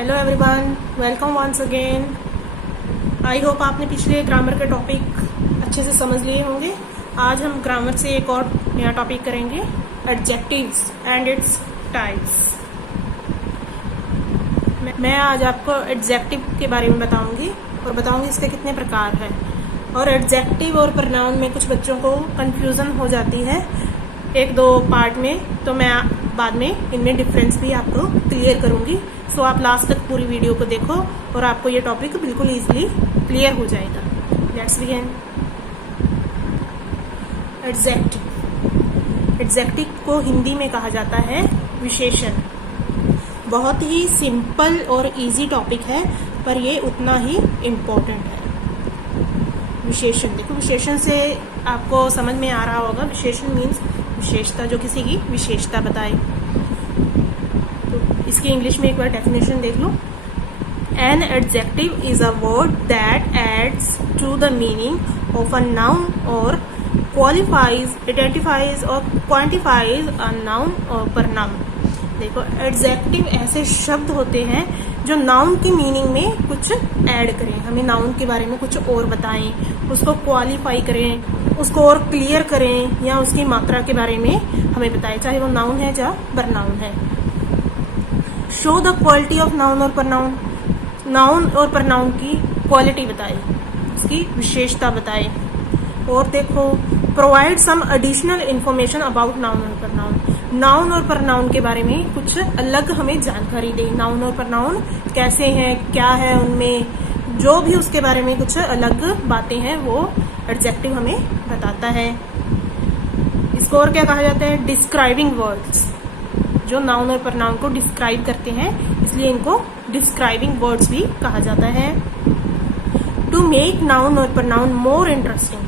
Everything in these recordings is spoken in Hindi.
Hello everyone, welcome once again. I hope आपने पिछले ग्रामर के टॉपिक अच्छे से समझ लिए होंगे। आज हम ग्रामर से एक और नया टॉपिक करेंगे, एडजेक्टिव्स एंड इट्स टाइप्स। मैं आज आपको एडजेक्टिव के बारे में बताऊंगी और बताऊंगी इसके कितने प्रकार हैं। और एडजेक्टिव और प्रनाउन में कुछ बच्चों को कंफ्यूजन हो जाती है एक दो पार्ट में, तो मैं बाद में इनमें डिफरेंस भी आपको क्लियर करूंगी। सो आप लास्ट तक पूरी वीडियो को देखो और आपको ये टॉपिक बिल्कुल इजीली क्लियर हो जाएगा। Let's begin. एडजेक्टिव। एडजेक्टिव को हिंदी में कहा जाता है विशेषण। बहुत ही सिंपल और इजी टॉपिक है, पर ये उतना ही इम्पोर्टेंट है। विशेषण देखो, विशेषण से आपको समझ में आ रहा होगा, विशेषण मीन्स विशेषता, जो किसी की विशेषता बताए। तो इसकी इंग्लिश में एक बार डेफिनेशन देख लो। An adjective is a word that adds to the meaning of a noun और क्वालिफाइज, आइडेंटिफाइज और क्वांटिफाइज अ नाउन और प्रनाउन। देखो, एडजेक्टिव ऐसे शब्द होते हैं जो नाउन की मीनिंग में कुछ ऐड करें, हमें नाउन के बारे में कुछ और बताएं, उसको क्वालिफाई करें, उसको और क्लियर करें, या उसकी मात्रा के बारे में हमें बताएं, चाहे वो नाउन है या प्रनाउन है। Show the quality of noun और प्रनाउन। नाउन और प्रनाउन की क्वालिटी बताए, उसकी विशेषता बताए। और देखो, provide some additional information about noun और प्रनाउन। नाउन और प्रनाउन के बारे में कुछ अलग हमें जानकारी दे। नाउन और प्रनाउन कैसे हैं, क्या है उनमें, जो भी उसके बारे में कुछ अलग बातें हैं वो एडजेक्टिव हमें बताता है। इसको और क्या कहा जाता है? Describing words. जो नाउन और प्रनाउन को डिस्क्राइब करते हैं, इसलिए इनको डिस्क्राइबिंग वर्ड्स भी कहा जाता है। टू मेक नाउन और प्रनाउन मोर इंटरेस्टिंग।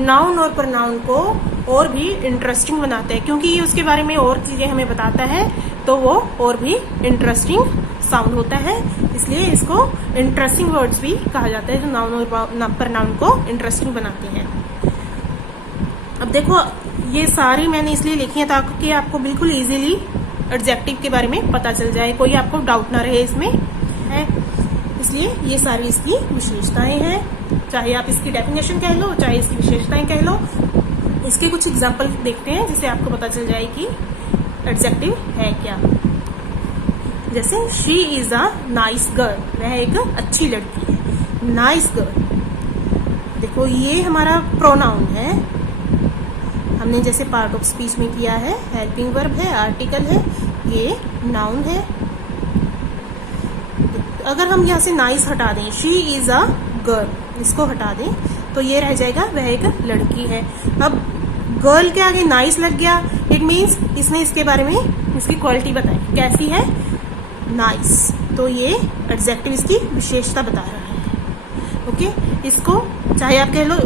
नाउन और प्रनाउन को और भी इंटरेस्टिंग बनाते हैं, क्योंकि ये उसके बारे में और चीजें हमें बताता है, तो वो और भी इंटरेस्टिंग साउंड होता है, इसलिए इसको इंटरेस्टिंग वर्ड्स भी कहा जाता है, जो नाउन और प्रनाउन को इंटरेस्टिंग बनाते हैं। अब देखो, ये सारी मैंने इसलिए लिखी है ताकि आपको बिल्कुल इजीली एडजेक्टिव के बारे में पता चल जाए, कोई आपको डाउट ना रहे इसमें है। इसलिए ये सारी इसकी विशेषताएं हैं, चाहे आप इसकी डेफिनेशन कह लो, चाहे इसकी विशेषताएं कह लो। इसके कुछ एग्जाम्पल देखते हैं जिससे आपको पता चल जाए कि एडजेक्टिव है क्या। जैसे she is a nice girl, वह एक अच्छी लड़की है। नाइस गर्ल, देखो ये हमारा प्रोनाउन है, हमने जैसे पार्ट ऑफ स्पीच में किया है, हेल्पिंग वर्ब है, आर्टिकल है, ये नाउन है। अगर हम यहाँ से नाइस हटा दें, शी इज अ गर्ल, इसको हटा दें, तो ये रह जाएगा वह एक लड़की है। अब गर्ल के आगे नाइस लग गया, इट मीन्स इसने इसके बारे में इसकी क्वालिटी बताई, कैसी है? नाइस। तो ये एडजेक्टिव इसकी विशेषता बता रहा है। ओके, इसको चाहे आप कह लो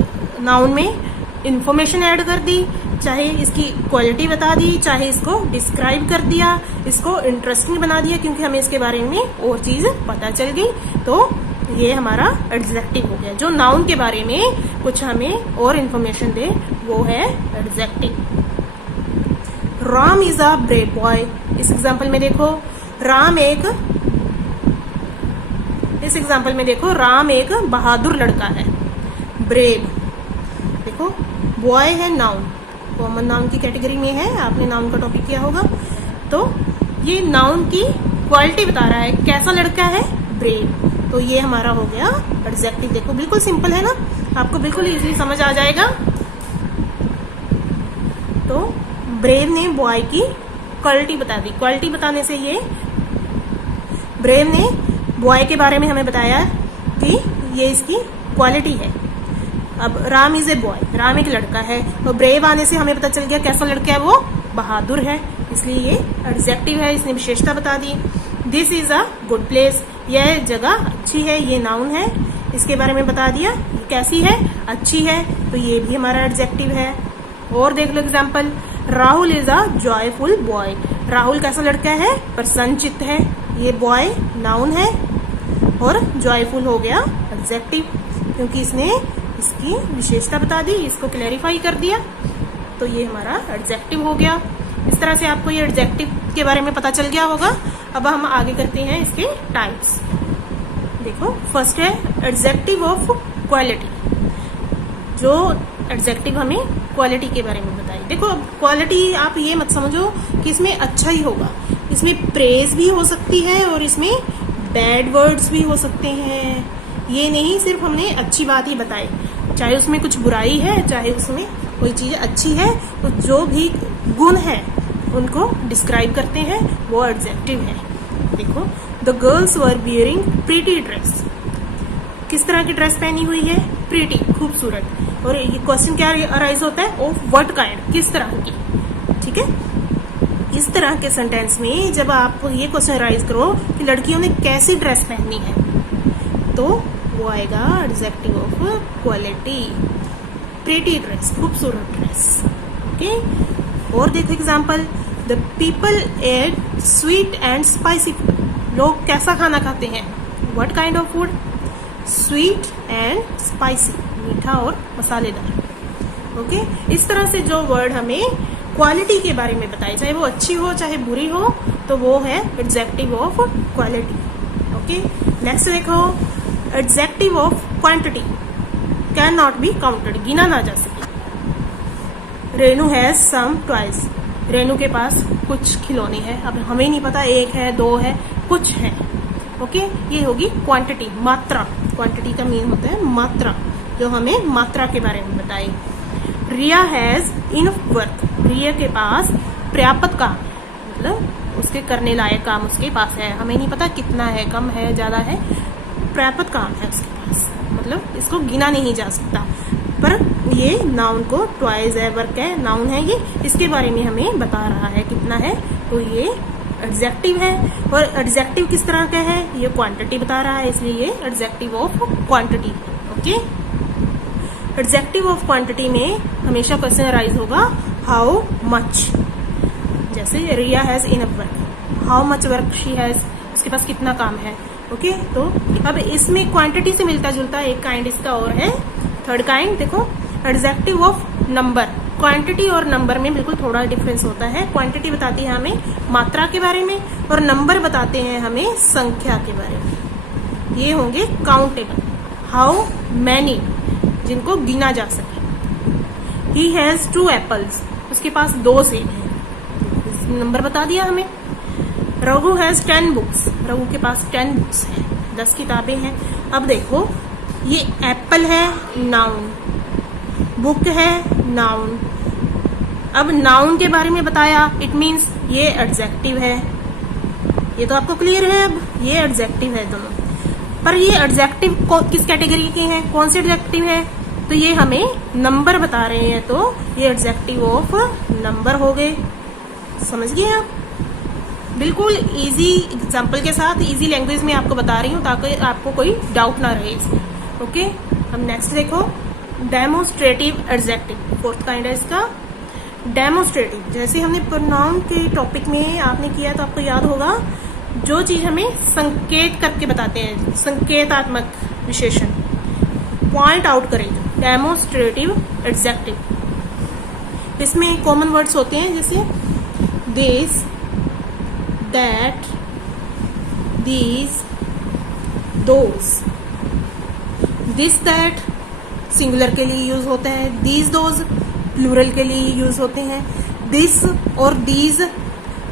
नाउन में इंफॉर्मेशन ऐड कर दी, चाहे इसकी क्वालिटी बता दी, चाहे इसको डिस्क्राइब कर दिया, इसको इंटरेस्टिंग बना दिया क्योंकि हमें इसके बारे में और चीज पता चल गई, तो ये हमारा एडजेक्टिव हो गया। जो नाउन के बारे में कुछ हमें और इंफॉर्मेशन दे, वो है adjective. Ram is a brave boy. इस एग्जाम्पल में देखो, राम एक बहादुर लड़का है। ब्रेव, देखो बॉय है नाउन, कॉमन नाउन की कैटेगरी में है, आपने नाउन का टॉपिक किया होगा। तो ये नाउन की क्वालिटी बता रहा है, कैसा लड़का है? ब्रेव। तो ये हमारा हो गया एडजेक्टिव। देखो बिल्कुल सिंपल है ना, आपको बिल्कुल इजीली समझ आ जाएगा। तो ब्रेव ने बॉय की क्वालिटी बता दी। क्वालिटी बताने से ये ब्रेव ने बॉय के बारे में हमें बताया कि ये इसकी क्वालिटी है। अब Ram is a boy, Ram एक लड़का है, तो ब्रेव आने से हमें पता चल गया कैसा लड़का है वो? बहादुर है, इसलिए ये एडजेक्टिव है, इसने विशेषता बता दी। This is a good place, यह जगह अच्छी है, ये नाउन है, इसके बारे में बता दिया, ये कैसी है? अच्छी है, तो ये भी हमारा एडजेक्टिव है। और देख लो example, Rahul is a joyful boy. Rahul कैसा लड़का है? प्रसन्नचित्त है, ये बॉय नाउन है, और जॉयफुल हो गया एडजेक्टिव, क्योंकि इसने इसकी विशेषता बता दी, इसको क्लैरिफाई कर दिया, तो ये हमारा एडजेक्टिव हो गया। इस तरह से आपको ये एडजेक्टिव के बारे में पता चल गया होगा। अब हम आगे करते हैं इसके टाइप्स। देखो फर्स्ट है एडजेक्टिव ऑफ क्वालिटी, जो एडजेक्टिव हमें क्वालिटी के बारे में बताए। देखो अब क्वालिटी आप ये मत समझो कि इसमें अच्छा ही होगा, इसमें प्रेज भी हो सकती है और इसमें बैड वर्ड्स भी हो सकते हैं। ये नहीं सिर्फ हमने अच्छी बात ही बताई, चाहे उसमें कुछ बुराई है चाहे उसमें कोई चीज अच्छी है, तो जो भी गुण है उनको डिस्क्राइब करते हैं, वो एडजेक्टिव है। देखो the girls were wearing pretty dress, किस तरह की ड्रेस पहनी हुई है? प्रीटी, खूबसूरत। और ये क्वेश्चन क्या अराइज होता है? ऑफ व्हाट काइंड, किस तरह की। ठीक है, इस तरह के सेंटेंस में जब आप ये क्वेश्चन अराइज करो कि लड़कियों ने कैसी ड्रेस पहनी है, तो वो आएगा adjective of quality, pretty dress, खूबसूरत ड्रेस। ओके, और देखो example, the people at sweet and spicy food, लोग कैसा खाना खाते हैं? What kind of food? Sweet and spicy, मीठा और मसालेदार। ओके, इस तरह से जो वर्ड हमें क्वालिटी के बारे में बताए, चाहे वो अच्छी हो चाहे बुरी हो, तो वो है adjective of quality. Okay, next देखो adjective of quantity, can not be counted, गिना ना जा सके। Renu has some toys, Renu के पास कुछ खिलौने हैं। अब हमें नहीं पता एक है दो है, कुछ है। ओके, ये होगी क्वांटिटी, मात्रा। क्वांटिटी का मीन होता है मात्रा, जो हमें मात्रा के बारे में बताए। रिया हैज इनफ वर्क, रिया के पास पर्याप्त काम, मतलब उसके करने लायक काम उसके पास है। हमें नहीं पता कितना है, कम है, ज्यादा है, पर्याप्त काम है उसके पास, मतलब इसको गिना नहीं जा सकता। पर ये नाउन को, ट्वाइस है, वर्क है, नाउन है, ये इसके बारे में हमें बता रहा है कितना है, तो ये एडजेक्टिव है। और एडजेक्टिव किस तरह का है? ये क्वांटिटी बता रहा है, इसलिए ये adjective of quantity. Okay, adjective of quantity में हमेशा क्वेश्चन अराइज होगा हाउ मच, जैसे Riya has enough work, how much work she has, उसके पास कितना काम है। ओके, तो अब इसमें क्वांटिटी से मिलता जुलता एक काइंड इसका और है, थर्ड काइंड। देखो एडजेक्टिव ऑफ नंबर, क्वांटिटी और नंबर में बिल्कुल थोड़ा डिफरेंस होता है। क्वांटिटी बताती है हमें मात्रा के बारे में और नंबर बताते हैं हमें संख्या के बारे में। ये होंगे काउंटेबल, हाउ मैनी, जिनको गिना जा सके। ही हैज 2 एप्पल्स, उसके पास 2 सेब हैं, नंबर बता दिया हमें। रघु हैज 10 बुक्स, रघु के पास 10 बुक्स हैं, 10 किताबें हैं। अब देखो ये एप्पल है नाउन, बुक है नाउन। अब नाउन के बारे में बताया, इट मीन्स ये एडजेक्टिव है। ये तो आपको क्लियर है, अब ये एडजेक्टिव है दोनों। पर ये एडजेक्टिव किस कैटेगरी के हैं, कौन से एडजेक्टिव है? तो ये हमें नंबर बता रहे हैं, तो ये एडजेक्टिव ऑफ नंबर हो गए। समझ गए आप? बिल्कुल इजी एग्जाम्पल के साथ, इजी लैंग्वेज में आपको बता रही हूँ ताकि आपको कोई डाउट ना रहे इसमें। ओके, अब नेक्स्ट देखो डेमोन्स्ट्रेटिव एडजेक्टिव, फोर्थ काइंड है इसका डेमोन्स्ट्रेटिव। जैसे हमने प्रोनाउन के टॉपिक में आपने किया तो आपको याद होगा, जो चीज हमें संकेत करके बताते हैं, संकेतात्मक विशेषण, पॉइंट आउट करें, डेमोन्स्ट्रेटिव एडजेक्टिव। इसमें कॉमन वर्ड्स होते हैं जैसे this, that, these, those. This that singular के लिए यूज होता है, दीज दोज प्लूरल के लिए यूज होते हैं। दिस और दीज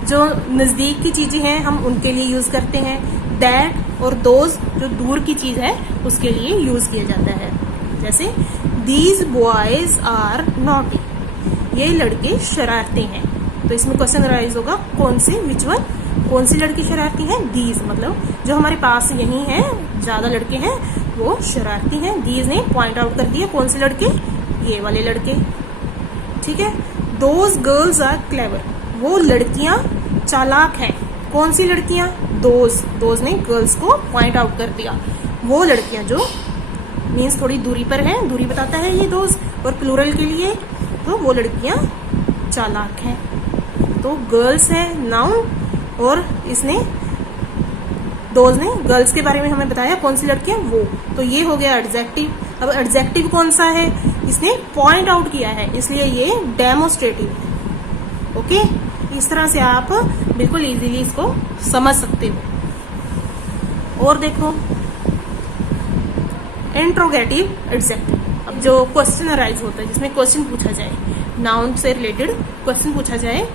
जो नजदीक की चीजें हैं हम उनके लिए यूज करते हैं। दैट और दोज जो दूर की चीज है उसके लिए यूज किया जाता है। जैसे दीज बॉयज आर नॉटी, ये लड़के शरारती हैं। तो इसमें क्वेश्चन अराइज होगा कौन से, विच वन, कौन सी लड़की शरारती है? दीज, मतलब जो हमारे पास यही है, ज्यादा लड़के हैं वो शरारती हैं। दीज ने पॉइंट आउट कर दिया कौन से लड़के, ये वाले लड़के। ठीक है, दोज गर्ल्स आर क्लेवर, वो लड़कियां चालाक हैं। कौन सी लड़कियां? दोज ने गर्ल्स को पॉइंट आउट कर दिया, वो लड़कियां जो मीन्स थोड़ी दूरी पर है, दूरी बताता है ये दोज। और प्लूरल के लिए तो वो लड़कियां चालाक हैं। तो गर्ल्स है नाउन और इसने दोज ने गर्ल्स के बारे में हमें बताया कौन सी लड़कियां, वो। तो ये हो गया एडजेक्टिव। अब एडजेक्टिव कौन सा है? इसने पॉइंट आउट किया है, इसलिए ये डेमोन्स्ट्रेटिव है। ओके, इस तरह से आप बिल्कुल इजीली इसको समझ सकते हो। और देखो इंट्रोगेटिव एडजेक्टिव, अब जो क्वेश्चन अराइज होता है जिसमें क्वेश्चन पूछा जाए, नाउन से रिलेटेड क्वेश्चन पूछा जाए,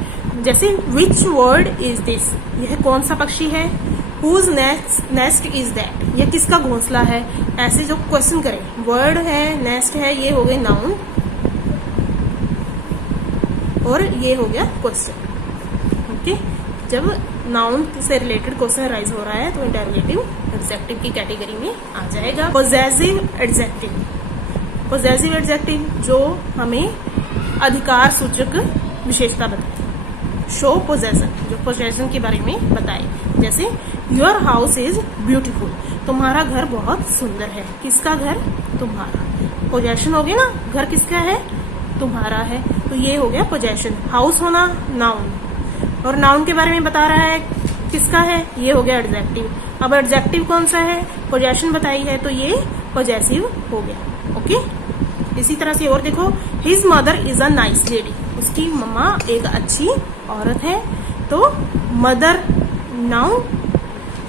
जैसे विच वर्ड इज दिस, यह कौन सा पक्षी है, हुज नेस्ट इज दैट, यह किसका घोंसला है, ऐसे जो क्वेश्चन करें, वर्ड है, नेस्ट है, ये हो गए नाउन और ये हो गया क्वेश्चन। ओके, जब नाउन से रिलेटेड क्वेश्चन राइज हो रहा है तो इंटरोगेटिव एडजेक्टिव की कैटेगरी में आ जाएगा। पॉजेसिव एडजेक्टिव, पॉजेसिव एडजेक्टिव जो हमें अधिकार सूचक विशेषता बताए, शो पोजेशन, जो पोजेशन के बारे में बताए, जैसे योर हाउस इज ब्यूटीफुल, तुम्हारा घर बहुत सुंदर है, किसका घर, तुम्हारा, पोजेशन हो गया ना, घर किसका है, तुम्हारा है, तो ये हो गया पोजेशन। हाउस होना नाउन, और नाउन के बारे में बता रहा है किसका है, ये हो गया एडजेक्टिव। अब एडजेक्टिव कौन सा है, पोजेशन बताई है, तो ये पॉजेसिव हो गया। ओके, इसी तरह से और देखो, his mother is a nice lady, उसकी मम्मा एक अच्छी औरत है, तो मदर नाउन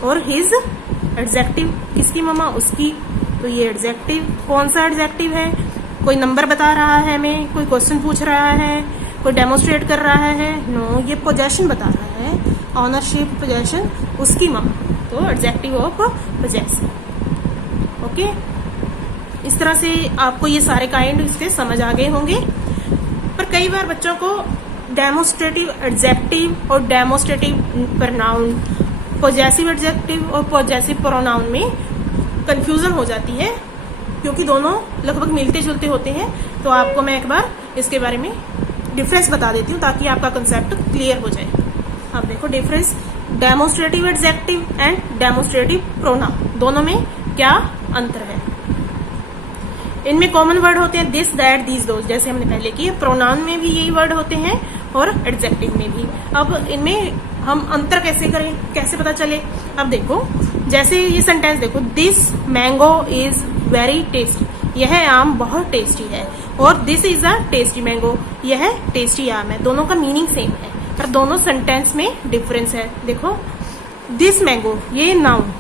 और हिज एडजेक्टिव, किसकी मम्मा, उसकी, तो ये एडजेक्टिव। कौन सा एडजेक्टिव है, कोई नंबर बता रहा है हमें, कोई क्वेश्चन पूछ रहा है, कोई डेमोन्स्ट्रेट कर रहा है, नो, ये पोजेशन बता रहा है, ऑनरशिप, पोजेशन, उसकी मम्मा, तो एडजेक्टिव ऑफ पोजेसिव। ओके, इस तरह से आपको ये सारे काइंड इसके समझ आ गए होंगे। पर कई बार बच्चों को डेमोन्स्ट्रेटिव एडजेक्टिव और डेमोन्स्ट्रेटिव प्रोनाउन, पॉजेसिव एडजेक्टिव और पॉजेसिव प्रोनाउन में कंफ्यूजन हो जाती है, क्योंकि दोनों लगभग मिलते जुलते होते हैं। तो आपको मैं एक बार इसके बारे में डिफरेंस बता देती हूँ ताकि आपका कंसेप्ट क्लियर हो जाए। अब देखो difference, demonstrative adjective and demonstrative pronoun, दोनों में क्या अंतर है। इनमें कॉमन वर्ड होते हैं दिस, दैट, दीज, दोज, जैसे हमने पहले किए। प्रोनाउन में भी यही वर्ड होते हैं और एडजेक्टिव में भी। अब इनमें हम अंतर कैसे करें, कैसे पता चले। अब देखो, जैसे ये सेंटेंस देखो, this mango is very tasty, यह आम बहुत टेस्टी है, और this is a tasty mango, यह टेस्टी आम है। दोनों का मीनिंग सेम है पर दोनों सेंटेंस में डिफरेंस है। देखो, दिस मैंगो, ये नाउन,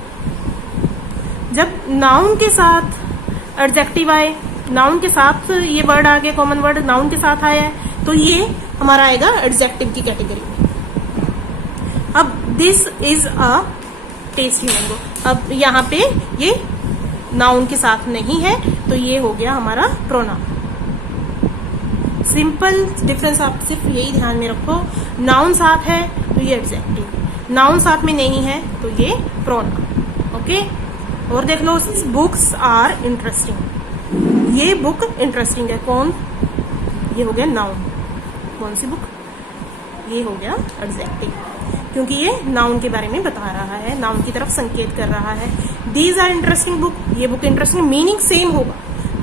जब नाउन के साथ एडजेक्टिव आए, नाउन के साथ ये वर्ड आ गया, कॉमन वर्ड नाउन के साथ आया है, तो ये हमारा आएगा एडजेक्टिव की कैटेगरी में। अब this is a tasty mango, अब यहाँ पे ये नाउन के साथ नहीं है, तो ये हो गया हमारा प्रोनाउन। सिंपल डिफरेंस आप सिर्फ यही ध्यान में रखो, नाउन साथ है तो ये एडजेक्टिव, नाउन साथ में नहीं है तो ये प्रोनाउन। ओके, और देख लो, बुक्स आर इंटरेस्टिंग, ये बुक इंटरेस्टिंग है, कौन, ये हो गया नाउन, कौन सी बुक, ये हो गया एडजेक्टिव, क्योंकि ये नाउन के बारे में बता रहा है, नाउन की तरफ संकेत कर रहा है। दीज आर इंटरेस्टिंग बुक, ये बुक इंटरेस्टिंग, मीनिंग सेम होगा,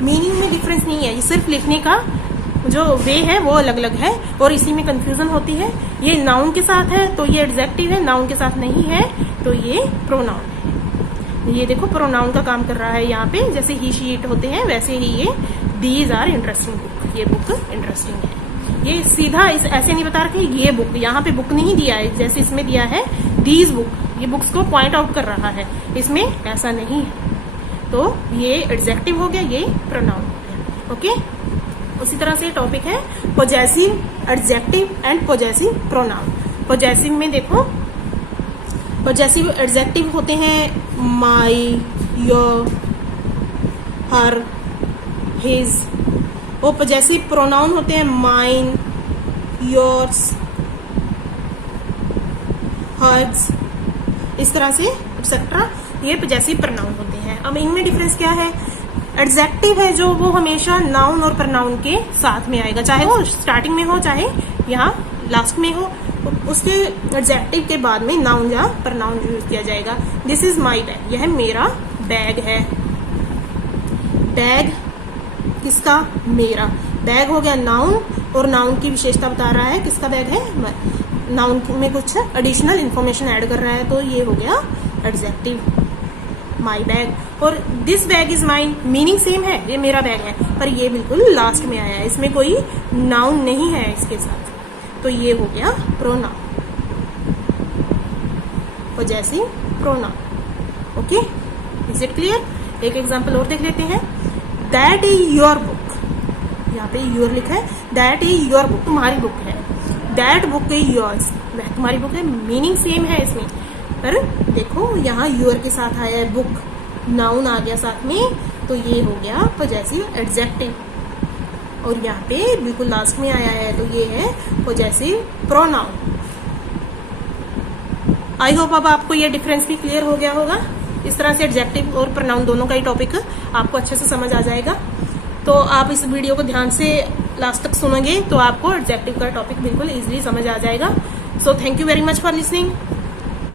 मीनिंग में डिफरेंस नहीं है, ये सिर्फ लिखने का जो वे है वो अलग अलग है और इसी में कंफ्यूजन होती है। ये नाउन के साथ है तो ये एडजेक्टिव है, नाउन के साथ नहीं है तो ये प्रोनाउन है। ये देखो प्रोनाउन का काम कर रहा है यहाँ पे, जैसे ही शी इट होते हैं वैसे ही ये दीज आर इंटरेस्टिंग बुक, ये बुक इंटरेस्टिंग है। ये सीधा इस ऐसे नहीं बता रखे ये बुक, यहाँ पे बुक नहीं दिया है जैसे इसमें दिया है दीज बुक, ये बुक्स को पॉइंट आउट कर रहा है, इसमें ऐसा नहीं है, तो ये एडजेक्टिव हो गया, ये प्रोनाउन हो गया। ओके, उसी तरह से टॉपिक है possessive adjective and possessive pronoun. Possessive में देखो, पॉजेसिव एडजेक्टिव होते हैं माई, योर, हर, हिज, और पॉजेसिव प्रोनाउन होते हैं माइन, योर्स, हर्स, इस तरह से एक्सेट्रा, ये पॉजेसिव प्रोनाउन होते हैं। अब इनमें डिफरेंस क्या है, एडजेक्टिव है जो वो हमेशा नाउन और प्रोनाउन के साथ में आएगा, चाहे वो स्टार्टिंग में हो चाहे यहाँ लास्ट में हो, उसके एडजेक्टिव के बाद में नाउन या प्रोनाउन यूज किया जाएगा। दिस इज माई बैग, यह मेरा बैग है, बैग किसका, मेरा, बैग हो गया नाउन और नाउन की विशेषता बता रहा है किसका बैग है, नाउन में कुछ एडिशनल इंफॉर्मेशन ऐड कर रहा है तो ये हो गया एडजेक्टिव, माई बैग। और this bag is mine, meaning same है, ये मेरा बैग है, पर ये बिल्कुल लास्ट में आया है, इसमें कोई नाउन नहीं है इसके साथ, तो ये हो गया pronoun, possessive pronoun. Okay, is it clear? एक एग्जांपल और देख लेते हैं। दैट इज योर बुक, यहाँ पे योर लिखा है, दैट इज योर बुक, तुम्हारी बुक है। दैट बुक इज योर्स, वह तुम्हारी बुक है। मीनिंग सेम है इसमें, पर देखो यहाँ योर के साथ आया है बुक, नाउन आ गया साथ में, तो ये हो गया पॉजेसिव एडजेक्टिव। और यहाँ पे बिल्कुल लास्ट में आया है, तो ये है पॉजेसिव प्रोनाउन। आई होप अब आपको ये डिफरेंस भी क्लियर हो गया होगा। इस तरह से एडजेक्टिव और प्रोनाउन दोनों का ही टॉपिक आपको अच्छे से समझ आ जाएगा। तो आप इस वीडियो को ध्यान से लास्ट तक सुनोगे तो आपको एडजेक्टिव का टॉपिक बिल्कुल इजीली समझ आ जाएगा। So thank you very much for listening.